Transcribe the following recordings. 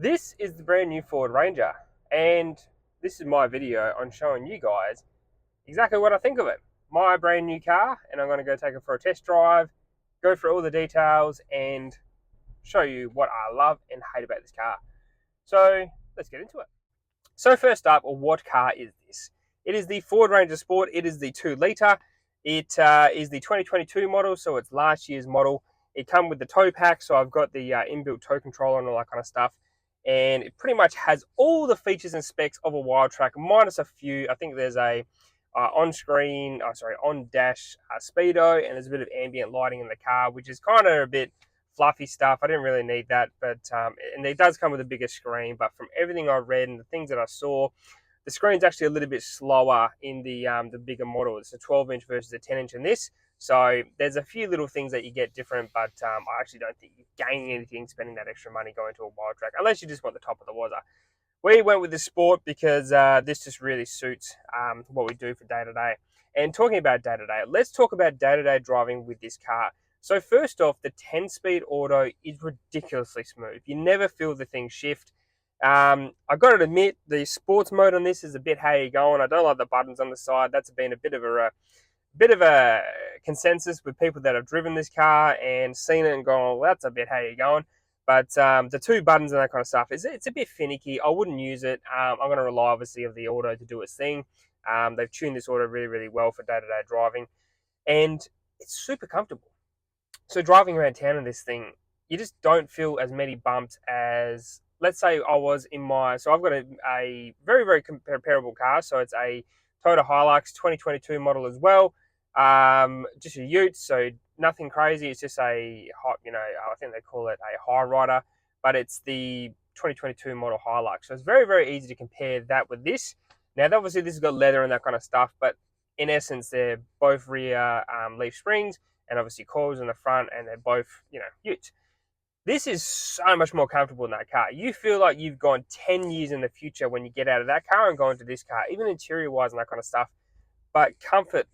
This is the brand new Ford Ranger, and this is my video on showing you guys exactly what I think of it. My brand new car, and I'm going to go take it for a test drive, go through all the details, and show you what I love and hate about this car. So let's get into it. So first up, what car is this? It is the Ford Ranger Sport. It is the 2 litre. It is the 2022 model, so it's last year's model. It comes with the tow pack, so I've got the inbuilt tow controller and all that kind of stuff. And it pretty much has all the features and specs of a wild track, minus a few. I think there's a on-dash speedo, and there's a bit of ambient lighting in the car, which is kind of a bit fluffy stuff. I didn't really need that, but and it does come with a bigger screen. But from everything I read and the things that I saw, the screen's actually a little bit slower in the bigger model. It's a 12-inch versus a 10-inch in this. So there's a few little things that you get different, but I actually don't think you're gaining anything spending that extra money going to a wild track, unless you just want the top of the wazzer. We went with the Sport because this just really suits what we do for day to day. And talking about day to day, let's talk about day to day driving with this car. So first off, the 10-speed auto is ridiculously smooth. You never feel the thing shift. I got to admit, the sports mode on this is a bit how you going. I don't like the buttons on the side. That's been a bit of a consensus with people that have driven this car and seen it and gone, well, that's a bit how you going. But the two buttons and that kind of stuff, it's a bit finicky. I wouldn't use it. I'm going to rely, obviously, on the auto to do its thing. They've tuned this auto really, really well for day-to-day driving. And it's super comfortable. So driving around town in this thing, you just don't feel as many bumps as, let's say I was in my, so I've got a very, very comparable car. So it's a Toyota Hilux 2022 model as well. Just a ute, so nothing crazy. It's just a hot, I think they call it a high rider, but it's the 2022 model Hilux. So it's very, very easy to compare that with this. Now, obviously, this has got leather and that kind of stuff, but in essence, they're both rear leaf springs and obviously coils in the front, and they're both, utes. This is so much more comfortable in that car. You feel like you've gone 10 years in the future when you get out of that car and go into this car, even interior-wise and that kind of stuff. But comfort,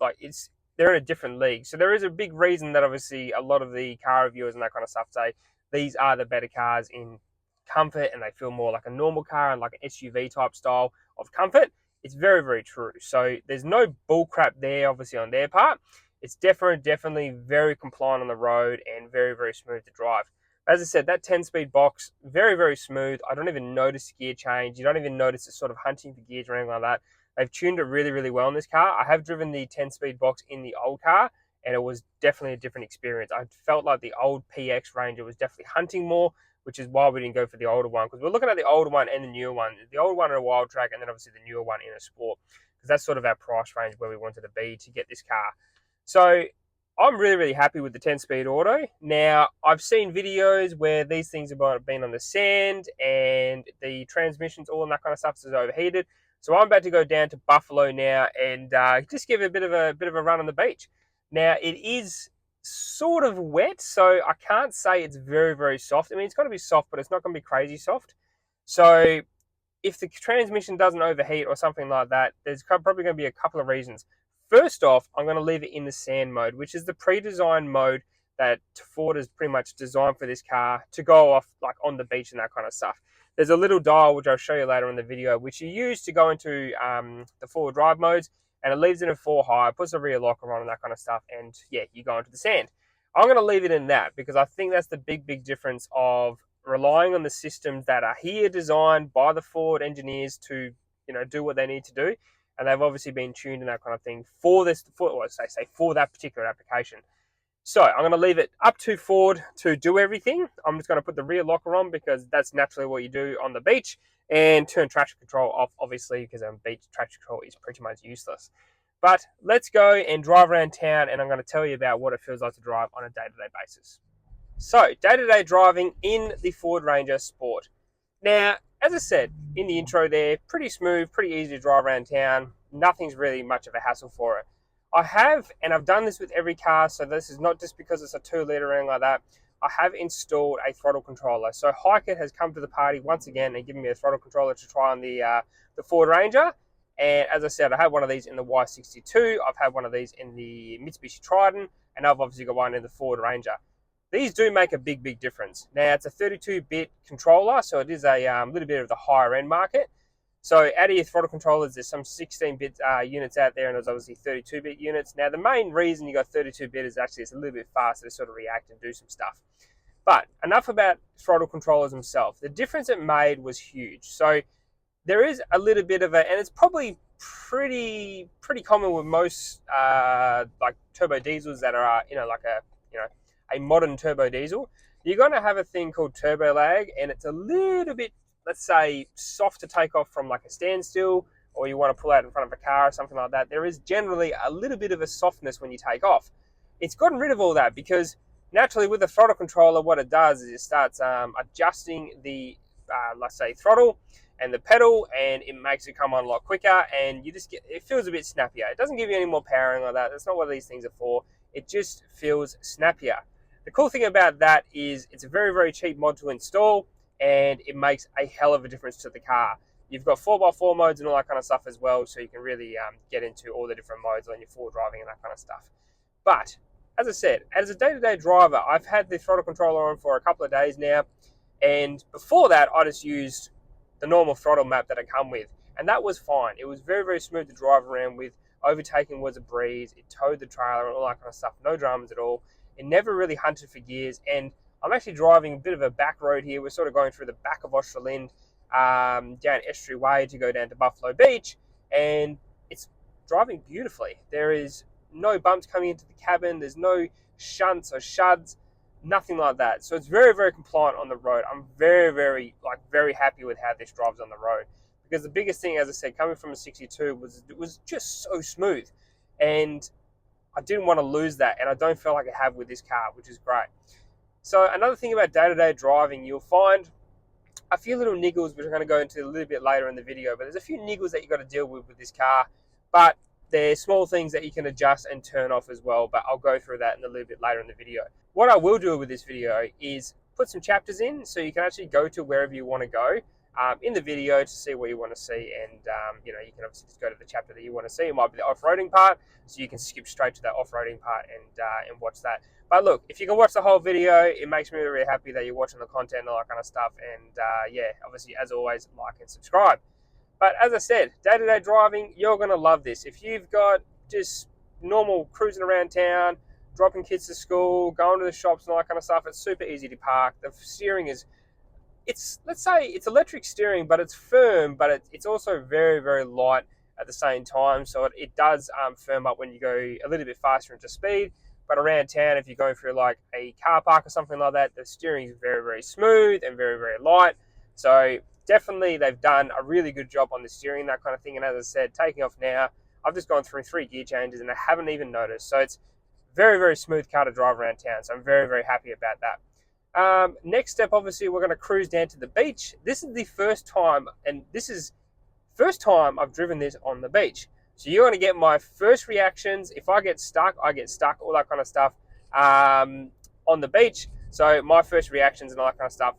they're in a different league. So there is a big reason that obviously a lot of the car reviewers and that kind of stuff say these are the better cars in comfort, and they feel more like a normal car and like an SUV type style of comfort. It's very, very true. So there's no bull crap there, obviously, on their part. It's definitely very compliant on the road and very, very smooth to drive. As I said, that 10-speed box, very, very smooth. I don't even notice gear change. You don't even notice it sort of hunting for gears or anything like that. They've tuned it really, really well in this car. I have driven the 10-speed box in the old car, and it was definitely a different experience. I felt like the old PX Ranger was definitely hunting more, which is why we didn't go for the older one, because we're looking at the older one and the newer one. The older one in a wild track, and then obviously the newer one in a sport, because that's sort of our price range where we wanted to be to get this car. So I'm really, really happy with the 10-speed auto. Now, I've seen videos where these things have been on the sand and the transmissions, all that kind of stuff is overheated. So I'm about to go down to Buffalo now and just give it a bit of a run on the beach. Now, it is sort of wet, so I can't say it's very, very soft. I mean, it's going to be soft, but it's not going to be crazy soft. So if the transmission doesn't overheat or something like that, there's probably going to be a couple of reasons. First off, I'm going to leave it in the sand mode, which is the pre-designed mode that Ford has pretty much designed for this car to go off like on the beach and that kind of stuff. There's a little dial, which I'll show you later in the video, which you use to go into the four drive modes, and it leaves it in 4 high, puts a rear locker on and that kind of stuff, and yeah, you go into the sand. I'm going to leave it in that because I think that's the big, big difference of relying on the systems that are here designed by the Ford engineers to, do what they need to do. And they've obviously been tuned and that kind of thing for that particular application. So I'm going to leave it up to Ford to do everything. I'm just going to put the rear locker on because that's naturally what you do on the beach, and turn traction control off, obviously, because on beach traction control is pretty much useless. But let's go and drive around town, and I'm going to tell you about what it feels like to drive on a day-to-day basis. So, day-to-day driving in the Ford Ranger Sport. Now, as I said in the intro there, pretty smooth, pretty easy to drive around town. Nothing's really much of a hassle for it. I've done this with every car, so this is not just because it's a 2-litre or anything like that. I have installed a throttle controller. So Hikett has come to the party once again and given me a throttle controller to try on the Ford Ranger. And as I said, I had one of these in the Y62. I've had one of these in the Mitsubishi Triton, and I've obviously got one in the Ford Ranger. These do make a big difference. Now, it's a 32-bit controller, so it is a little bit of the higher end market. So out of your throttle controllers, there's some 16-bit units out there, and there's obviously 32-bit units. Now, the main reason you got 32-bit is actually it's a little bit faster to sort of react and do some stuff. But enough about throttle controllers themselves. The difference it made was huge. So there is a little bit of and it's probably pretty common with most like turbo diesels that are like a modern turbo diesel. You're going to have a thing called turbo lag, and it's a little bit, let's say, soft to take off from like a standstill, or you want to pull out in front of a car or something like that. There is generally a little bit of a softness when you take off. It's gotten rid of all that because naturally with the throttle controller, what it does is it starts adjusting the let's say throttle and the pedal, and it makes it come on a lot quicker, and you just it feels a bit snappier. It doesn't give you any more powering like that. That's not what these things are for. It just feels snappier. The cool thing about that is it's a very cheap mod to install, and it makes a hell of a difference to the car. You've got 4x4 modes and all that kind of stuff as well, so you can really get into all the different modes on your forward driving and that kind of stuff. But as I said, as a day-to-day driver, I've had the throttle controller on for a couple of days now, and before that, I just used the normal throttle map that I come with, and that was fine. It was very smooth to drive around with. Overtaking was a breeze. It towed the trailer and all that kind of stuff. No dramas at all. It never really hunted for gears, and I'm actually driving a bit of a back road here. We're sort of going through the back of Australind, down Estuary Way to go down to Buffalo Beach, and it's driving beautifully. There is no bumps coming into the cabin. There's no shunts or shuds, nothing like that. So it's very compliant on the road. I'm very happy with how this drives on the road, because the biggest thing, as I said, coming from a 62 was it was just so smooth, and I didn't want to lose that, and I don't feel like I have with this car, which is great. So another thing about day-to-day driving, you'll find a few little niggles, which I'm going to go into a little bit later in the video, but there's a few niggles that you've got to deal with this car, but they're small things that you can adjust and turn off as well, but I'll go through that in a little bit later in the video. What I will do with this video is put some chapters in, so you can actually go to wherever you want to go in the video to see what you want to see, and you can obviously just go to the chapter that you want to see. It might be the off-roading part, so you can skip straight to that off-roading part and watch that. But look, if you can watch the whole video, it makes me really happy that you're watching the content and all that kind of stuff, and yeah, obviously, as always, like and subscribe. But as I said, day-to-day driving, you're going to love this. If you've got just normal cruising around town, dropping kids to school, going to the shops and all that kind of stuff, it's super easy to park. The steering is, let's say it's electric steering, but it's firm, but it's also very light at the same time. So it does firm up when you go a little bit faster into speed. But around town, if you're going through like a car park or something like that, the steering is very smooth and very light. So definitely they've done a really good job on the steering, that kind of thing. And as I said, taking off now, I've just gone through 3 gear changes and I haven't even noticed. So it's very smooth car to drive around town. So I'm very happy about that. Next step, obviously, we're going to cruise down to the beach. This is the first time, and this is first time I've driven this on the beach. So you're going to get my first reactions. If I get stuck, I get stuck, all that kind of stuff on the beach. So my first reactions and all that kind of stuff,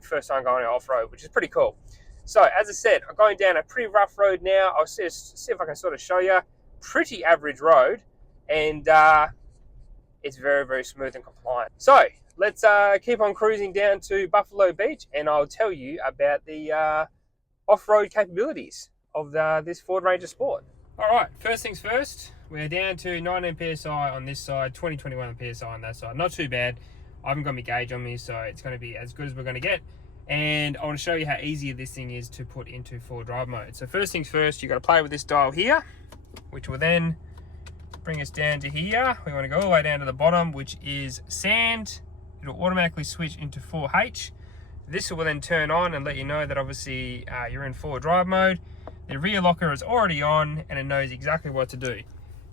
first time going off-road, which is pretty cool. So as I said, I'm going down a pretty rough road now. I'll see if I can sort of show you. Pretty average road, and it's very smooth and compliant. So let's keep on cruising down to Buffalo Beach, and I'll tell you about the off-road capabilities of this Ford Ranger Sport. Alright, first things first, we're down to 19 PSI on this side, 21 PSI on that side. Not too bad. I haven't got my gauge on me, so it's going to be as good as we're going to get. And I want to show you how easy this thing is to put into full drive mode. So first things first, you've got to play with this dial here, which will then bring us down to here. We want to go all the way down to the bottom, which is sand. It'll automatically switch into 4H. This will then turn on and let you know that obviously you're in forward drive mode. The rear locker is already on and it knows exactly what to do.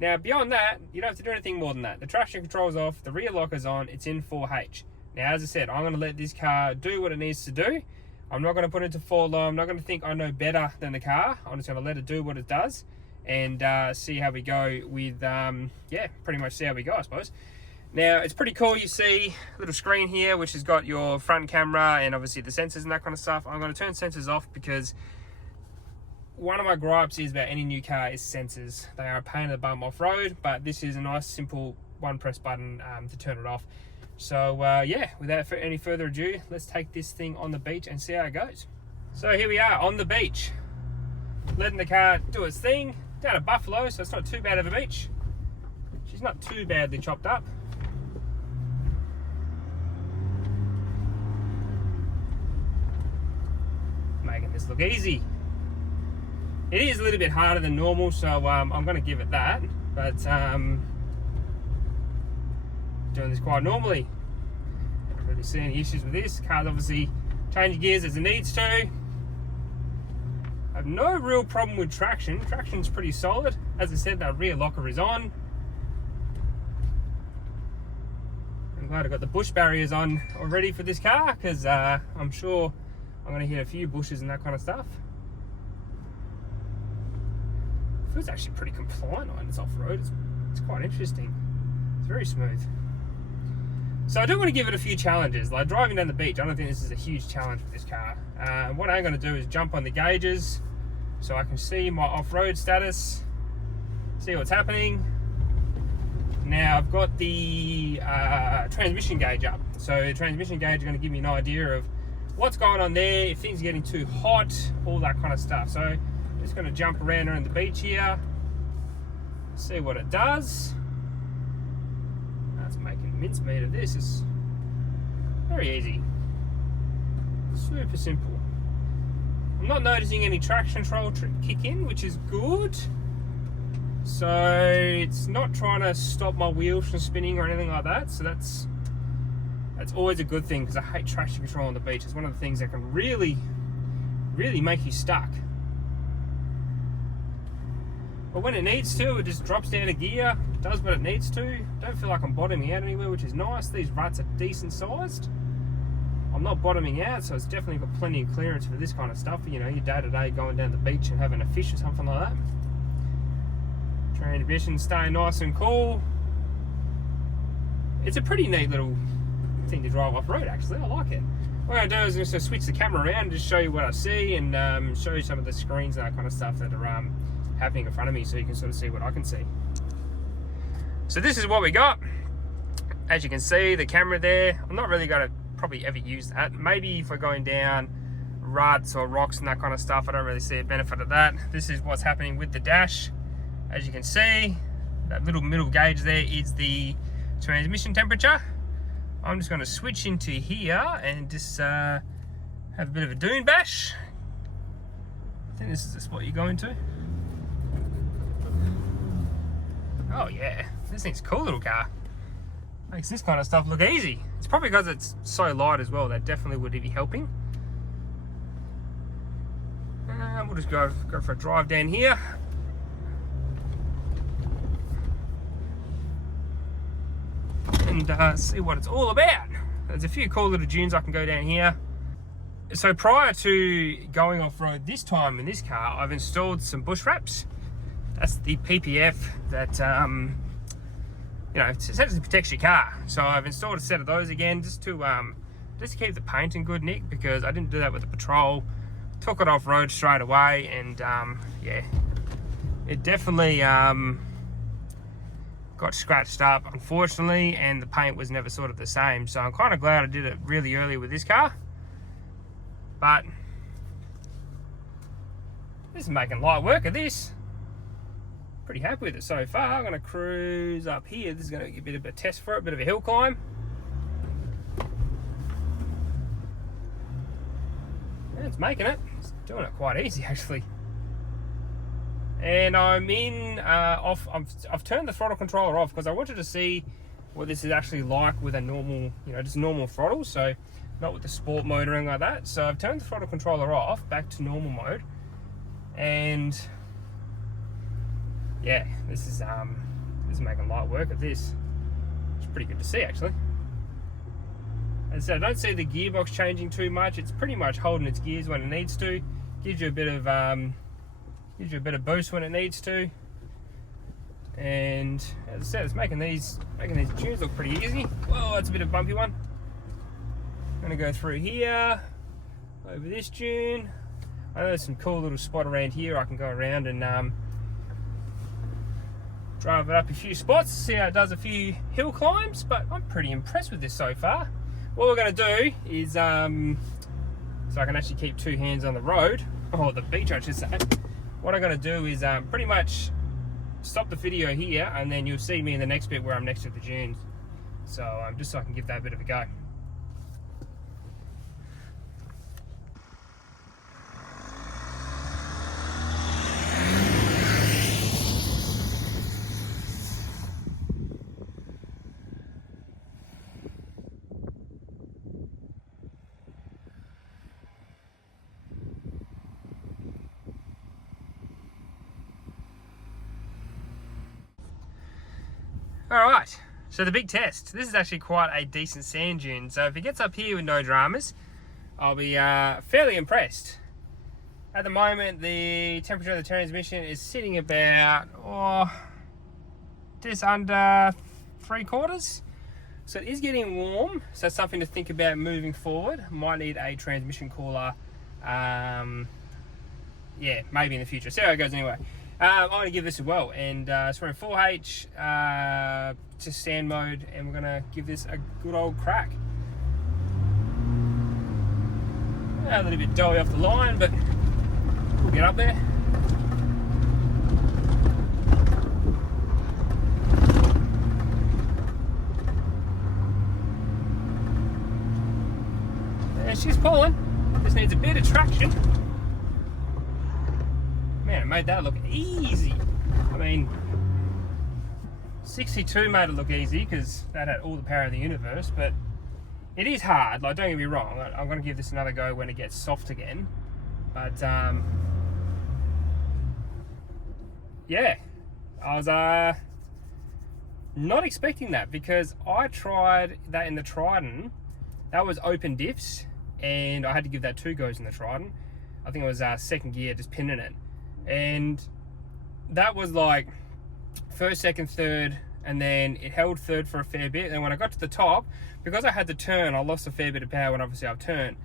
Now beyond that, you don't have to do anything more than that. The traction control's off, the rear locker's on, it's in 4H. Now as I said, I'm going to let this car do what it needs to do. I'm not going to put it to 4 low. I'm not going to think I know better than the car. I'm just going to let it do what it does and see how we go with, yeah, pretty much see how we go, I suppose. Now it's pretty cool. You see a little screen here which has got your front camera and obviously the sensors and that kind of stuff. I'm going to turn sensors off because one of my gripes is about any new car is sensors. They are a pain in the bum off-road, but this is a nice simple one press button to turn it off. So yeah, without any further ado, let's take this thing on the beach and see how it goes. So here we are on the beach, letting the car do its thing down at Buffalo, so it's not too bad of a beach. She's not too badly chopped up. Making this look easy. It is a little bit harder than normal, so I'm going to give it that, but doing this quite normally. Don't really see any issues with this. Car's obviously changing gears as it needs to. I have no real problem with traction. Traction's pretty solid. As I said, that rear locker is on. I'm glad I got the bush barriers on already for this car, because I'm sure I'm going to hit a few bushes and that kind of stuff. It feels actually pretty compliant on this off-road. It's quite interesting. It's very smooth. So I do want to give it a few challenges. Like driving down the beach, I don't think this is a huge challenge for this car. What I'm going to do is jump on the gauges so I can see my off-road status, see what's happening. Now I've got the transmission gauge up. So the transmission gauge is going to give me an idea of what's going on there, if things are getting too hot, all that kind of stuff. So I'm just going to jump around the beach here, see what it does. That's making mincemeat of this. It's very easy, super simple. I'm not noticing any traction control kick in, which is good. So it's not trying to stop my wheels from spinning or anything like that. So that's always a good thing, because I hate traction control on the beach. It's one of the things that can really make you stuck. But when it needs to, it just drops down a gear, does what it needs to. Don't feel like I'm bottoming out anywhere, which is nice. These ruts are decent sized. I'm not bottoming out, so it's definitely got plenty of clearance for this kind of stuff. You know, your day-to-day going down the beach and having a fish or something like that. Transmission staying nice and cool. It's a pretty neat little thing to drive off-road, actually. I like it. What I'm going to do is just switch the camera around and just show you what I see, and show you some of the screens and that kind of stuff that are happening in front of me, so you can sort of see what I can see. So this is what we got. As you can see, the camera there, I'm not really going to probably ever use that. Maybe if we're going down ruts or rocks and that kind of stuff, I don't really see a benefit of that. This is what's happening with the dash. As you can see, that little middle gauge there is the transmission temperature. I'm just going to switch into here and just have a bit of a dune bash. I think this is the spot you go into. Oh yeah, this thing's a cool little car. Makes this kind of stuff look easy. It's probably because it's so light as well. That definitely would be helping. We'll just go for a drive down here. And see what it's all about. There's a few cool little dunes I can go down here. So prior to going off-road this time in this car, I've installed some bush wraps. That's the PPF that you know, essentially protects your car. So I've installed a set of those again, just to keep the paint in good nick, because I didn't do that with the Patrol. Took it off-road straight away, and yeah, it definitely got scratched up, unfortunately, and the paint was never sort of the same. So I'm kind of glad I did it really early with this car. But this is making light work of this. Pretty happy with it so far. I'm going to cruise up here. This is going to be a bit of a test for it, a bit of a hill climb. Yeah, it's making it. It's doing it quite easy, actually. And I'm in I've turned the throttle controller off because I wanted to see what this is actually like with a normal, you know, just normal throttle. So not with the sport mode or anything like that. So I've turned the throttle controller off, back to normal mode, and yeah, this is making light work of this. It's pretty good to see, actually. As I said, I don't see the gearbox changing too much. It's pretty much holding its gears when it needs to. Gives you a bit of boost when it needs to. And as I said, it's making these tunes look pretty easy. Whoa, that's a bit of a bumpy one. I'm gonna go through here, over this dune. I know there's some cool little spot around here I can go around and Drive it up a few spots, see how it does a few hill climbs, but I'm pretty impressed with this so far. What we're going to do is, so I can actually keep two hands on the road, or the beach I should say, what I'm going to do is pretty much stop the video here, and then you'll see me in the next bit where I'm next to the dunes. So just so I can give that a bit of a go. Alright, so the big test. This is actually quite a decent sand dune. So if it gets up here with no dramas, I'll be fairly impressed. At the moment, the temperature of the transmission is sitting about just under 3/4. So it is getting warm, so that's something to think about moving forward. Might need a transmission cooler, yeah, maybe in the future. See how it goes anyway. I'm going to give this a whirl, and so we're in 4H, just sand mode, and we're going to give this a good old crack. A little bit doughy off the line, but we'll get up there. There she's pulling. Just needs a bit of traction. Man, it made that look easy. I mean, 62 made it look easy because that had all the power of the universe, but it is hard. Like, don't get me wrong, I'm going to give this another go when it gets soft again. But, yeah, I was not expecting that, because I tried that in the Trident. That was open diffs, and I had to give that 2 goes in the Trident. I think it was second gear, just pinning it. And that was like first, second, third, and then it held third for a fair bit. And when I got to the top, because I had to turn, I lost a fair bit of power when obviously I've turned,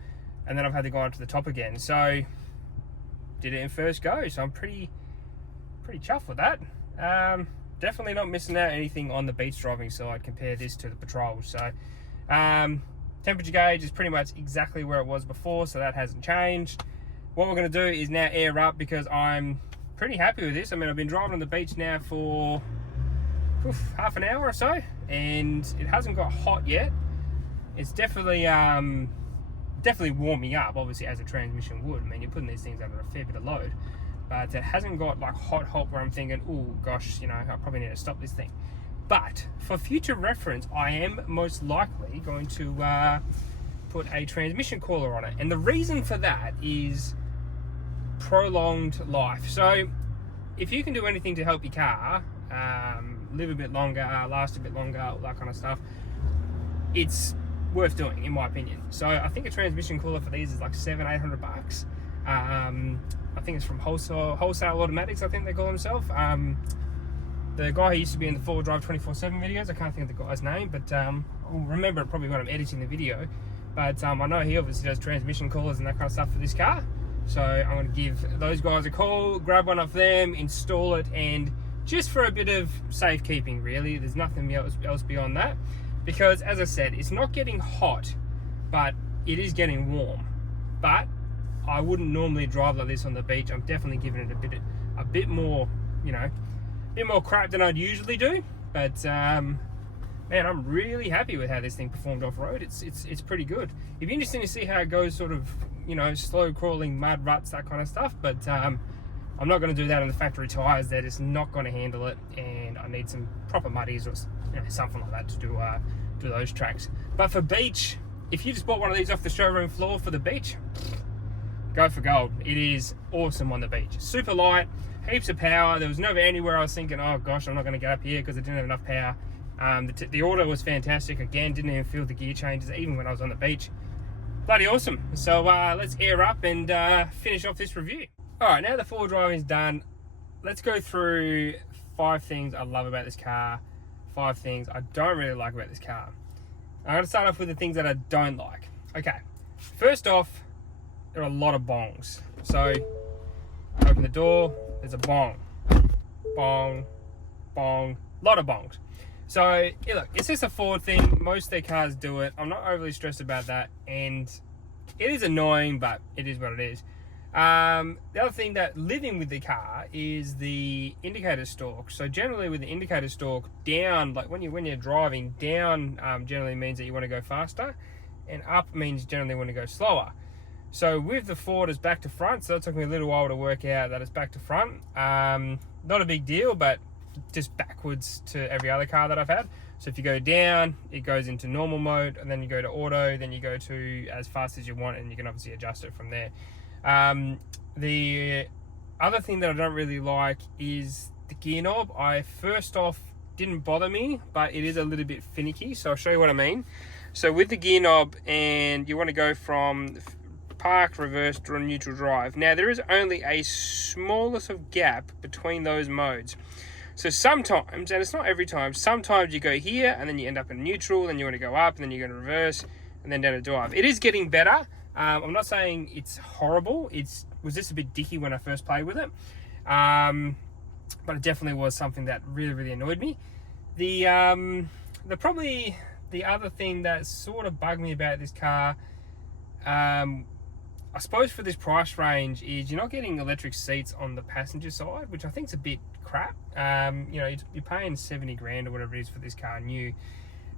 and then I've had to go on to the top again. So did it in first go, so I'm pretty chuffed with that. Definitely not missing out anything on the beach driving side. Compare this to the patrol. So temperature gauge is pretty much exactly where it was before, so that hasn't changed. What we're going to do is now air up, because I'm pretty happy with this. I mean, I've been driving on the beach now for half an hour or so, and it hasn't got hot yet. It's definitely warming up, obviously, as a transmission would. I mean, you're putting these things under a fair bit of load, but it hasn't got like hot where I'm thinking, oh gosh, you know, I probably need to stop this thing. But for future reference, I am most likely going to put a transmission cooler on it, and the reason for that is prolonged life. So if you can do anything to help your car live a bit longer, last a bit longer, all that kind of stuff, it's worth doing, in my opinion. So I think a transmission cooler for these is like $700-800 bucks. I think it's from wholesale automatics, I think they call themselves. The guy who used to be in the 4Drive 24/7 videos, I can't think of the guy's name, but I'll remember it probably when I'm editing the video. But I know he obviously does transmission coolers and that kind of stuff for this car. So I'm going to give those guys a call, grab one of them, install it, and just for a bit of safekeeping, really. There's nothing else beyond that. Because, as I said, it's not getting hot, but it is getting warm. But I wouldn't normally drive like this on the beach. I'm definitely giving it a bit more, you know, a bit more crap than I'd usually do. But man, I'm really happy with how this thing performed off-road. It's pretty good. It'd be interesting to see how it goes, sort of, you know, slow crawling, mud ruts, that kind of stuff. But I'm not going to do that on the factory tyres. They're just not going to handle it, and I need some proper muddies or, you know, something like that to do those tracks. But for beach, if you just bought one of these off the showroom floor for the beach, go for gold. It is awesome on the beach. Super light, heaps of power. There was never anywhere I was thinking, oh gosh, I'm not going to get up here because I didn't have enough power. The auto was fantastic. Again, didn't even feel the gear changes even when I was on the beach. Bloody awesome. So let's air up and finish off this review. Alright, now the 4Drive is done. Let's go through 5 things I love about this car, 5 things I don't really like about this car. I'm going to start off with the things that I don't like. Okay, first off, there are a lot of bongs. So, open the door, there's a bong. Bong, bong, a lot of bongs. So yeah, look, it's just a Ford thing. Most of their cars do it. I'm not overly stressed about that, and it is annoying, but it is what it is. The other thing that living with the car is the indicator stalk. So generally with the indicator stalk down, like when you're driving, down generally means that you want to go faster, and up means generally want to go slower. So with the Ford, it's back to front, so it took me a little while to work out that it's back to front. Not a big deal, but just backwards to every other car that I've had. So if you go down, it goes into normal mode, and then you go to auto, then you go to as fast as you want, and you can obviously adjust it from there. The other thing that I don't really like is the gear knob. First off, didn't bother me, but it is a little bit finicky, so I'll show you what I mean. So with the gear knob, and you want to go from park, reverse, or neutral drive. Now there is only a smallest of gap between those modes. So sometimes, and it's not every time, sometimes you go here and then you end up in neutral, then you want to go up, and then you go to reverse, and then down to drive. It is getting better. I'm not saying it's horrible. Was just a bit dicky when I first played with it. But it definitely was something that really, really annoyed me. Probably the other thing that sort of bugged me about this car, I suppose for this price range, is you're not getting electric seats on the passenger side, which I think is a bit crap. You're paying 70 grand or whatever it is for this car new,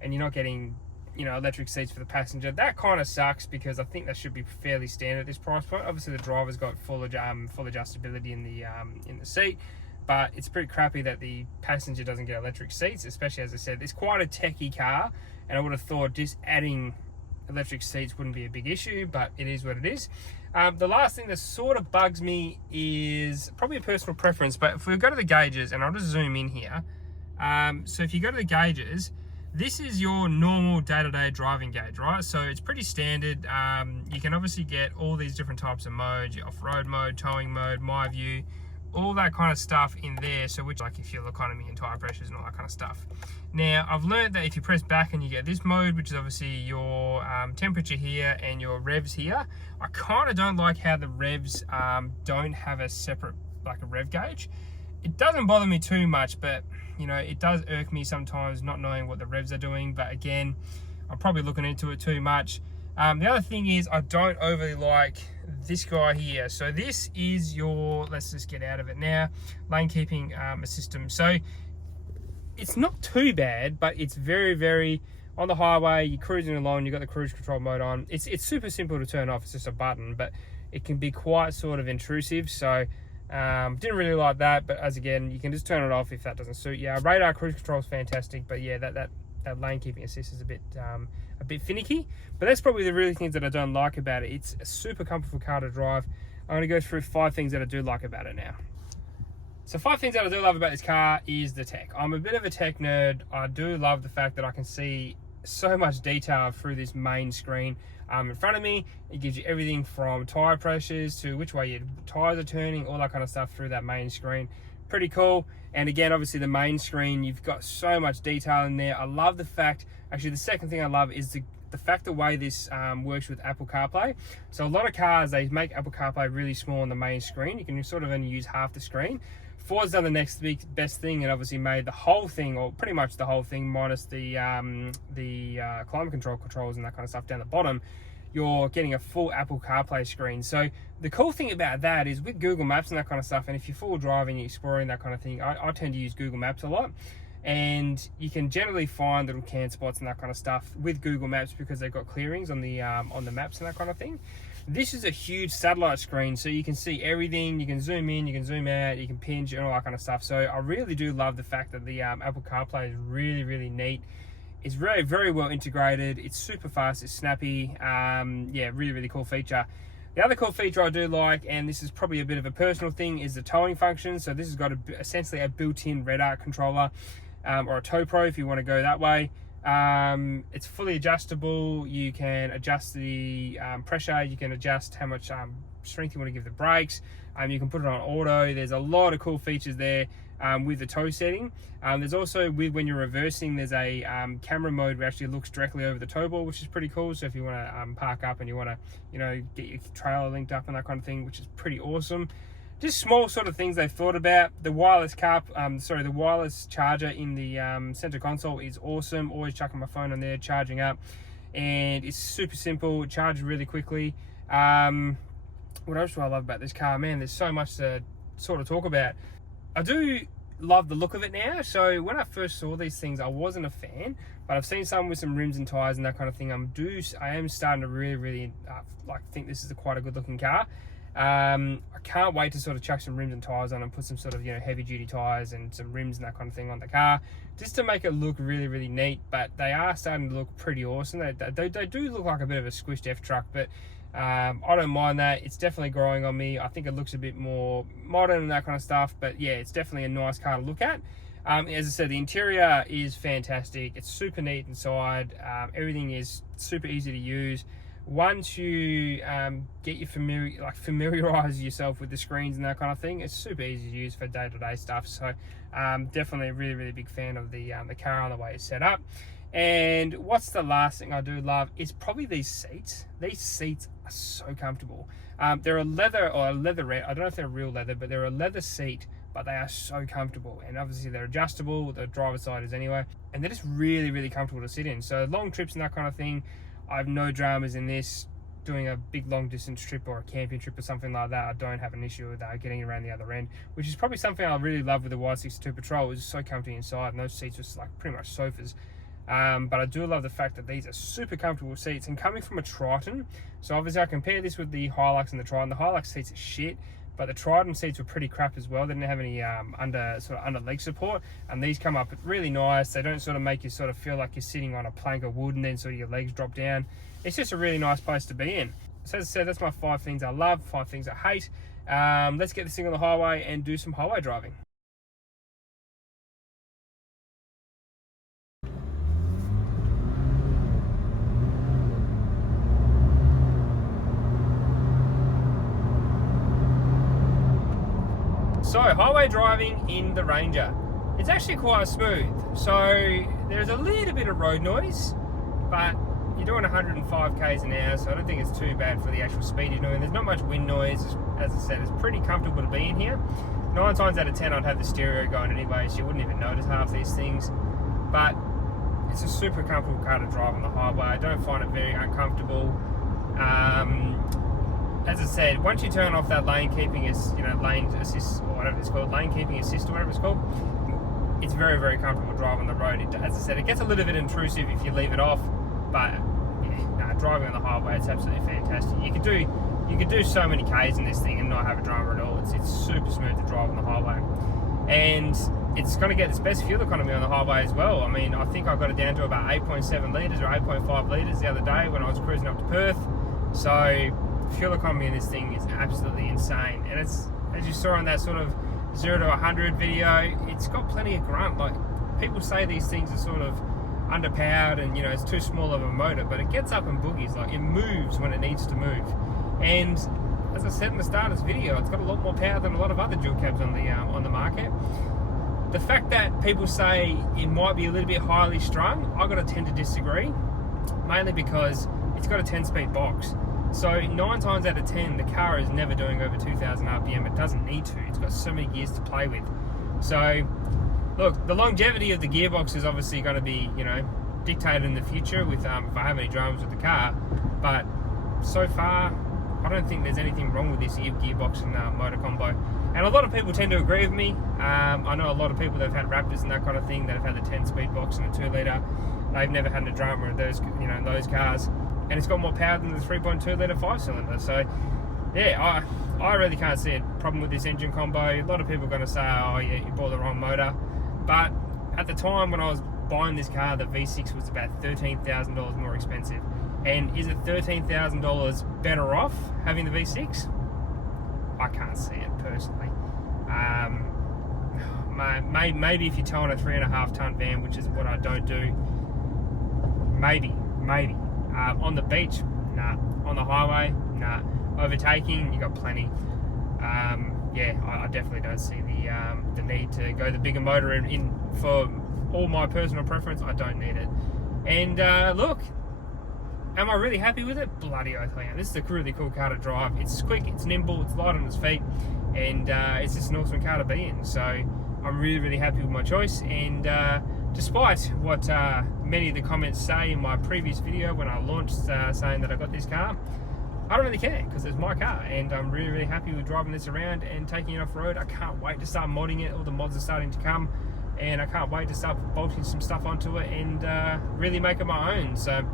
and you're not getting electric seats for the passenger. That kind of sucks, because I think that should be fairly standard at this price point. Obviously the driver's got full adjustability in the seat, but it's pretty crappy that the passenger doesn't get electric seats, especially, as I said, it's quite a techie car, and I would have thought just adding electric seats wouldn't be a big issue, but it is what it is. The last thing that sort of bugs me is probably a personal preference, but if we go to the gauges, and I'll just zoom in here. So if you go to the gauges, this is your normal day-to-day driving gauge, right? So it's pretty standard. You can obviously get all these different types of modes, your off-road mode, towing mode, my view, all that kind of stuff in there. So which, like, your fuel economy and tire pressures and all that kind of stuff. Now, I've learned that if you press back and you get this mode, which is obviously your temperature here and your revs here, I kind of don't like how the revs don't have a separate, like a rev gauge. It doesn't bother me too much, but it does irk me sometimes not knowing what the revs are doing. But again, I'm probably looking into it too much. The other thing is, I don't overly like this guy here. So this is your, let's just get out of it now, lane keeping system. So it's not too bad, but it's very, very, on the highway, you're cruising along, you've got the cruise control mode on. It's super simple to turn off, it's just a button, but it can be quite sort of intrusive. So didn't really like that, but as again, you can just turn it off if that doesn't suit you. Radar cruise control is fantastic, but yeah, that lane keeping assist is a bit finicky. But that's probably the really things that I don't like about it. It's a super comfortable car to drive. I'm going to go through 5 things that I do like about it now. So 5 things that I do love about this car is the tech. I'm a bit of a tech nerd. I do love the fact that I can see so much detail through this main screen in front of me. It gives you everything from tire pressures to which way your tires are turning, all that kind of stuff through that main screen. Pretty cool. And again, obviously the main screen, you've got so much detail in there. I love the fact, actually the second thing I love is the fact the way this works with Apple CarPlay. So a lot of cars, they make Apple CarPlay really small on the main screen. You can sort of only use half the screen. Ford's done the next best thing and obviously made the whole thing, or pretty much the whole thing, minus the climate control controls and that kind of stuff down the bottom. You're getting a full Apple CarPlay screen. So the cool thing about that is with Google Maps and that kind of stuff, and if you're full driving, you're exploring, that kind of thing, I tend to use Google Maps a lot. And you can generally find little can spots and that kind of stuff with Google Maps because they've got clearings on the maps and that kind of thing. This is a huge satellite screen, so you can see everything. You can zoom in, you can zoom out, you can pinch, and all that kind of stuff. So I really do love the fact that the Apple CarPlay is really, really neat. It's very, very well integrated. It's super fast. It's snappy. Yeah, really, really cool feature. The other cool feature I do like, and this is probably a bit of a personal thing, is the towing function. So this has got essentially a built-in radar controller, or a tow pro if you want to go that way. It's fully adjustable. You can adjust the pressure. You can adjust how much strength you want to give the brakes. You can put it on auto. There's a lot of cool features there with the tow setting. There's also, when you're reversing, there's a camera mode which actually looks directly over the tow ball, which is pretty cool. So if you want to park up and you want to, get your trailer linked up and that kind of thing, which is pretty awesome. just small sort of things they've thought about. The wireless the wireless charger in the center console is awesome. Always chucking my phone on there, charging up, and it's super simple. It charges really quickly. What else do I love about this car? Man, there's so much to sort of talk about. I do love the look of it now. So when I first saw these things, I wasn't a fan, but I've seen some with some rims and tires and that kind of thing. I am starting to really think this is quite a good looking car. I can't wait to sort of chuck some rims and tires on and put some sort of, heavy duty tires and some rims and that kind of thing on the car, just to make it look really neat. But they are starting to look pretty awesome. They do look like a bit of a squished F truck, but I don't mind that. It's definitely growing on me. I think it looks a bit more modern and that kind of stuff, but yeah, it's definitely a nice car to look at. As I said, the interior is fantastic. It's super neat inside. Everything is super easy to use. Once you familiarize yourself with the screens and that kind of thing, it's super easy to use for day-to-day stuff. So definitely a really big fan of the car on the way it's set up. And what's the last thing I do love is probably these seats. These seats are so comfortable. They're a leather or a leatherette. I don't know if they're real leather, but they're a leather seat, but they are so comfortable. And obviously they're adjustable. The driver's side is anyway. And they're just really comfortable to sit in. So long trips and that kind of thing, I have no dramas in this. Doing a big long distance trip or a camping trip or something like that, I don't have an issue with getting around the other end, which is probably something I really love with the Y62 Patrol. It's so comfy inside, and those seats are like pretty much sofas. But I do love the fact that these are super comfortable seats, and coming from a Triton, so obviously I compare this with the Hilux and the Triton. The Hilux seats are shit, but the Triton seats were pretty crap as well. They didn't have any under leg support, and these come up really nice. They don't sort of make you sort of feel like you're sitting on a plank of wood and then sort of your legs drop down. It's just a really nice place to be in. So as I said, that's my 5 things I love, 5 things I hate. Let's get this thing on the highway and do some highway driving. So, highway driving in the Ranger. It's actually quite smooth. So, there's a little bit of road noise, but you're doing 105 k's an hour, so I don't think it's too bad for the actual speed you're doing. There's not much wind noise. As I said, it's pretty comfortable to be in here. 9 times out of 10, I'd have the stereo going anyway, so you wouldn't even notice half these things. But it's a super comfortable car to drive on the highway. I don't find it very uncomfortable. As I said, once you turn off that lane keeping lane assist or whatever it's called, lane keeping assist or whatever it's called, it's very comfortable to drive on the road. As I said, it gets a little bit intrusive if you leave it off, but yeah, driving on the highway, it's absolutely fantastic. You could do so many Ks in this thing and not have a drama at all. It's super smooth to drive on the highway, and it's going to get its best fuel economy on the highway as well. I mean, I think I got it down to about 8.7 litres or 8.5 litres the other day when I was cruising up to Perth. So fuel economy in this thing is absolutely insane, and it's, as you saw on that sort of 0 to 100 video, it's got plenty of grunt. Like, people say these things are sort of underpowered and it's too small of a motor, but it gets up and boogies. Like, it moves when it needs to move. And as I said in the start of this video, it's got a lot more power than a lot of other dual cabs on the market. The fact that people say it might be a little bit highly strung, I gotta tend to disagree, mainly because it's got a 10-speed box. So 9 times out of 10, the car is never doing over 2,000 RPM. It doesn't need to. It's got so many gears to play with. So, look, the longevity of the gearbox is obviously going to be, dictated in the future with if I have any dramas with the car. But so far, I don't think there's anything wrong with this gearbox and motor combo. And a lot of people tend to agree with me. I know a lot of people that have had Raptors and that kind of thing that have had the 10-speed box and a 2-litre. They've never had a drama with those, those cars. And it's got more power than the 3.2 litre 5-cylinder. So yeah, I really can't see a problem with this engine combo. A lot of people are going to say, oh yeah, you bought the wrong motor. But at the time when I was buying this car, the V6 was about $13,000 more expensive. And is it $13,000 better off having the V6? I can't see it personally. Maybe if you're towing a 3.5 ton van, which is what I don't do, maybe. On the beach, nah. On the highway, nah. Overtaking, you got plenty. Yeah, I definitely don't see the need to go the bigger motor in for all my personal preference. I don't need it. And look, Am I really happy with it? Bloody oath I am. This is a really cool car to drive. It's quick, it's nimble, it's light on its feet, and it's just an awesome car to be in. So I'm really happy with my choice. And despite what many of the comments say in my previous video when I launched saying that I got this car, I don't really care, because it's my car, and I'm really happy with driving this around and taking it off-road. I can't wait to start modding it. All the mods are starting to come, and I can't wait to start bolting some stuff onto it and really make it my own. So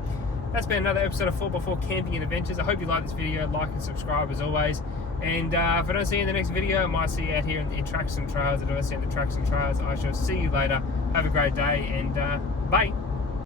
that's been another episode of 4x4 Camping and Adventures. I hope you like this video. Like and subscribe as always. And if I don't see you in the next video, I might see you out here in tracks and trails. If I don't see you in the tracks and trails, I shall see you later. Have a great day, and bye.